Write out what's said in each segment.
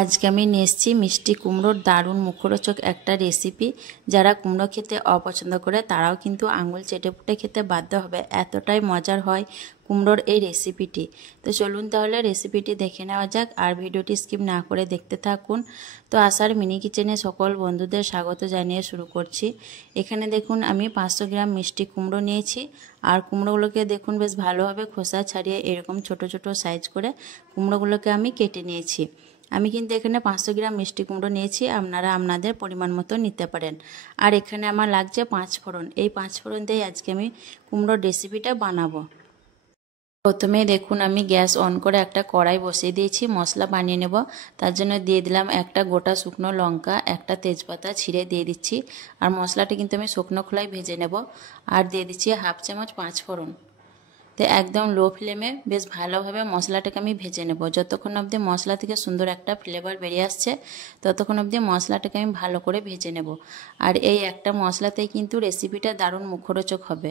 আজকে আমি নিয়ে এসেছি মিষ্টি কুমড়োর দারুণ মুখরোচক একটা রেসিপি। যারা কুমড়ো খেতে অপছন্দ করে তারাও কিন্তু আঙুল চেটে পুটে খেতে বাধ্য হবে, এতটাই মজার হয় কুমড়োর এই রেসিপিটি। তো চলুন তাহলে রেসিপিটি দেখে নেওয়া যাক, আর ভিডিওটি স্কিপ না করে দেখতে থাকুন। তো আশার মিনি কিচেনে সকল বন্ধুদের স্বাগত জানিয়ে শুরু করছি। এখানে দেখুন আমি 500 গ্রাম মিষ্টি কুমড়ো নিয়েছি, আর কুমড়োগুলোকে দেখুন বেশ ভালোভাবে খোসা ছাড়িয়ে এরকম ছোট ছোট সাইজ করে কুমড়োগুলোকে আমি কেটে নিয়েছি। আমি কিন্তু এখানে 500 গ্রাম মিষ্টি কুমড়ো নিয়েছি, আপনারা আপনাদের পরিমাণ মতো নিতে পারেন। আর এখানে আমার লাগছে 5 ফোড়ন। এই 5 ফোড়ন দিয়ে আজকে আমি কুমড়োর রেসিপিটা বানাবো। প্রথমে দেখুন আমি গ্যাস অন করে একটা কড়াই বসিয়ে দিয়েছি, মশলা বানিয়ে নেব। তার জন্য দিয়ে দিলাম একটা গোটা শুকনো লঙ্কা, একটা তেজপাতা ছিঁড়ে দিয়ে দিচ্ছি। আর মশলাটা কিন্তু আমি শুকনো খোলায় ভেজে নেব। আর দিয়ে দিচ্ছি হাফ চামচ 5 ফোড়ন। তো একদম লো ফ্লেমে বেশ ভালোভাবে মশলাটাকে আমি ভেজে নেব। যতক্ষণ অবধি মশলা থেকে সুন্দর একটা ফ্লেভার বেরিয়ে আসছে ততক্ষণ অবধি মশলাটাকে আমি ভালো করে ভেজে নেব। আর এই একটা মশলাতেই কিন্তু রেসিপিটা দারুণ মুখরোচক হবে।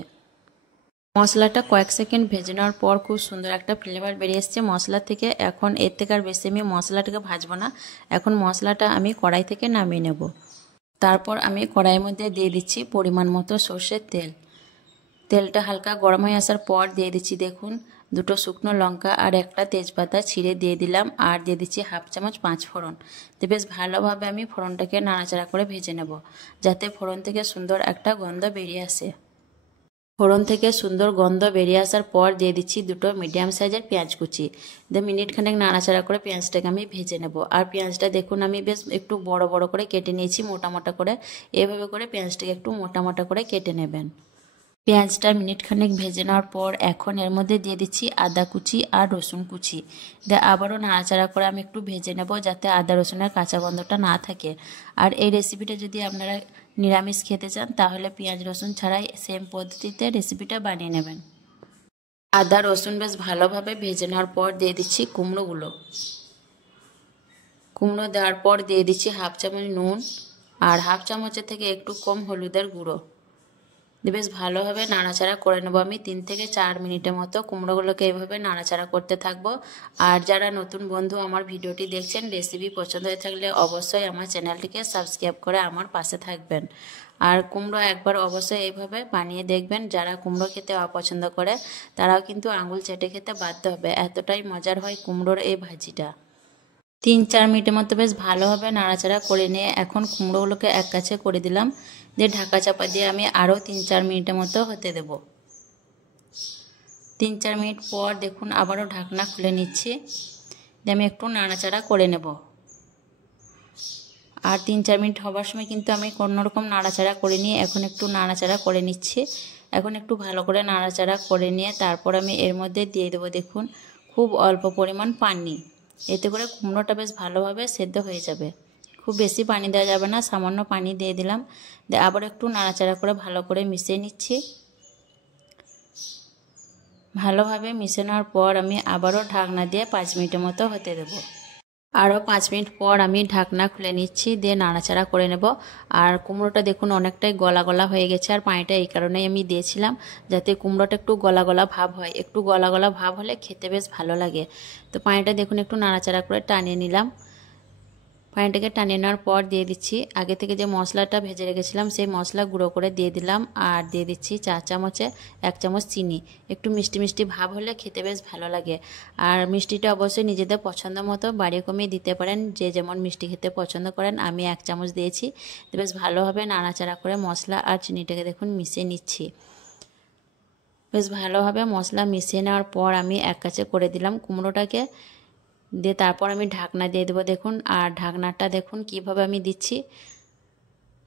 মশলাটা কয়েক সেকেন্ড ভেজে নেওয়ার পর খুব সুন্দর একটা ফ্লেভার বেরিয়ে এসছে মশলা থেকে। এখন এর থেকে আর বেশি আমি মশলাটাকে ভাজবো না। এখন মশলাটা আমি কড়াই থেকে নামিয়ে নেব। তারপর আমি কড়াইয়ের মধ্যে দিয়ে দিচ্ছি পরিমাণ মতো সর্ষের তেল। তেলটা হালকা গরম হয়ে আসার পর দিয়ে দিচ্ছি দেখুন দুটো শুকনো লঙ্কা আর একটা তেজপাতা ছিঁড়ে দিয়ে দিলাম। আর দিয়ে দিচ্ছি হাফ চামচ 5 ফোড়ন। তো বেশ ভালোভাবে আমি ফোড়নটাকে নাড়াচাড়া করে ভেজে নেব, যাতে ফোড়ন থেকে সুন্দর একটা গন্ধ বেরিয়ে আসে। ফোড়ন থেকে সুন্দর গন্ধ বেরিয়ে আসার পর দিয়ে দিচ্ছি দুটো মিডিয়াম সাইজের পেঁয়াজ কুচি। দিয়ে মিনিট খানেক নাড়াচাড়া করে পেঁয়াজটাকে আমি ভেজে নেব। আর পেঁয়াজটা দেখুন আমি বেশ একটু বড় বড় করে কেটে নিয়েছি, মোটা মোটা করে। এভাবে করে পেঁয়াজটাকে একটু মোটা মোটা করে কেটে নেবেন। পেঁয়াজটা মিনিট খানেক ভেজে নেওয়ার পর এখন এর মধ্যে দিয়ে দিচ্ছি আদা কুচি আর রসুন কুচি। দিয়ে আবারও নাড়াচাড়া করে আমি একটু ভেজে নেব, যাতে আদা রসুনের কাঁচা গন্ধটা না থাকে। আর এই রেসিপিটা যদি আপনারা নিরামিষ খেতে চান তাহলে পেঁয়াজ রসুন ছাড়াই সেম পদ্ধতিতে রেসিপিটা বানিয়ে নেবেন। আদা রসুন বেশ ভালোভাবে ভেজে নেওয়ার পর দিয়ে দিচ্ছি কুমড়োগুলো। কুমড়ো দেওয়ার পর দিয়ে দিচ্ছি হাফ চামচ নুন আর হাফ চামচের থেকে একটু কম হলুদের গুঁড়ো। বেশ ভালোভাবে নাড়াচাড়া করে নেবো। আমি 3 থেকে 4 মিনিটের মতো কুমড়োগুলোকে এইভাবে নাড়াচাড়া করতে থাকবো। আর যারা নতুন বন্ধু আমার ভিডিওটি দেখছেন, রেসিপি পছন্দ হয়ে থাকলে অবশ্যই আমার চ্যানেলটিকে সাবস্ক্রাইব করে আমার পাশে থাকবেন। আর কুমড়ো একবার অবশ্যই এইভাবে বানিয়ে দেখবেন। যারা কুমড়ো খেতে অপছন্দ করে তারাও কিন্তু আঙুল চেটে খেতে বাধ্য হবে, এতটাই মজার হয় কুমড়োর এই ভাজিটা। 3-4 মিনিটের মতো বেশ ভালোভাবে নাড়াচাড়া করে নিয়ে এখন কুমড়োগুলোকে এক কাছে করে দিলাম। দিয়ে ঢাকা চাপা দিয়ে আমি আরও 3-4 মিনিটের মতো হতে দেব। 3-4 মিনিট পর দেখুন আবারও ঢাকনা খুলে নিচ্ছি। দিয়ে আমি একটু নাড়াচাড়া করে নেব। আর 3-4 মিনিট হবার সময় কিন্তু আমি কোনোরকম নাড়াচাড়া করে নিয়ে এখন একটু নাড়াচাড়া করে নিচ্ছি। এখন একটু ভালো করে নাড়াচাড়া করে নিয়ে তারপর আমি এর মধ্যে দিয়ে দেবো দেখুন খুব অল্প পরিমাণ পানি। এতে করে কুমড়োটা বেশ ভালোভাবে সেদ্ধ হয়ে যাবে। খুব বেশি পানি দেওয়া যাবে না, সামান্য পানি দিয়ে দিলাম। দিয়ে আবার একটু নাড়াচাড়া করে ভালো করে মিশিয়ে নিচ্ছি। ভালোভাবে মিশিয়ে নেওয়ার পর আমি আবারও ঢাকনা দিয়ে 5 মিনিটের মতো হতে দেব। আরও 5 মিনিট পর আমি ঢাকনা খুলে নিচ্ছি, দিয়ে নাড়াচাড়া করে নেব। আর কুমড়োটা দেখুন অনেকটাই গলা গলা হয়ে গেছে। আর পানিটা এই কারণেই আমি দিয়েছিলাম যাতে কুমড়োটা একটু গলা গলা ভাব হয়। একটু গলা গলা ভাব হলে খেতে বেশ ভালো লাগে। তো পানিটা দেখুন একটু নাড়াচাড়া করে টানিয়ে নিলাম। পানিটাকে টানিয়ে নেওয়ার পর দিয়ে দিচ্ছি আগে থেকে যে মশলাটা ভেজে রেখেছিলাম সেই মশলা গুঁড়ো করে দিয়ে দিলাম। আর দিয়ে দিচ্ছি 4 চামচে 1 চামচ চিনি। একটু মিষ্টি মিষ্টি ভাব হলে খেতে বেশ ভালো লাগে। আর মিষ্টিটা অবশ্যই নিজেদের পছন্দ মতো বাড়িয়ে কমিয়ে দিতে পারেন, যে যেমন মিষ্টি খেতে পছন্দ করেন। আমি 1 চামচ দিয়েছি। বেশ ভালোভাবে নাড়াচাড়া করে মশলা আর চিনিটাকে দেখুন মিশিয়ে নিচ্ছি। বেশ ভালোভাবে মশলা মিশিয়ে নেওয়ার পর আমি এক কাছে করে দিলাম কুমড়োটাকে। দিয়ে তারপর আমি ঢাকনা দিয়ে দেবো দেখুন। আর ঢাকনাটা দেখুন কিভাবে আমি দিচ্ছি।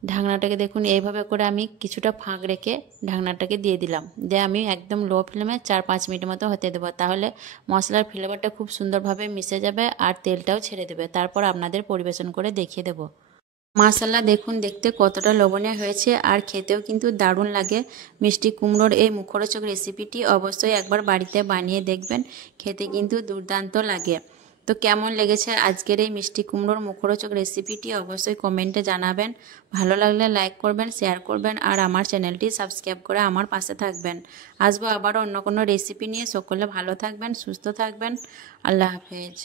ঢাকনাটাকে দেখুন এইভাবে করে আমি কিছুটা ফাঁক রেখে ঢাকনাটাকে দিয়ে দিলাম। দিয়ে আমি একদম লো ফ্লেমে 4-5 মিনিটের মতো হতে দেবো। তাহলে মশলার ফ্লেভারটা খুব সুন্দরভাবে মিশে যাবে আর তেলটাও ছেড়ে দেবে। তারপর আপনাদের পরিবেশন করে দেখিয়ে দেবো। মাশাআল্লাহ দেখুন দেখতে কতটা লোভনীয় হয়েছে, আর খেতেও কিন্তু দারুণ লাগে। মিষ্টি কুমড়োর এই মুখরোচক রেসিপিটি অবশ্যই একবার বাড়িতে বানিয়ে দেখবেন, খেতে কিন্তু দুর্দান্ত লাগে। তো কেমন লেগেছে আজকের এই মিষ্টি কুমড়োর মুখরোচক রেসিপিটি অবশ্যই কমেন্টে জানাবেন। ভালো লাগলে লাইক করবেন, শেয়ার করবেন আর আমার চ্যানেলটি সাবস্ক্রাইব করে আমার পাশে থাকবেন। আসবো আবার অন্য কোনো রেসিপি নিয়ে। সকলে ভালো থাকবেন, সুস্থ থাকবেন। আল্লাহ হাফেজ।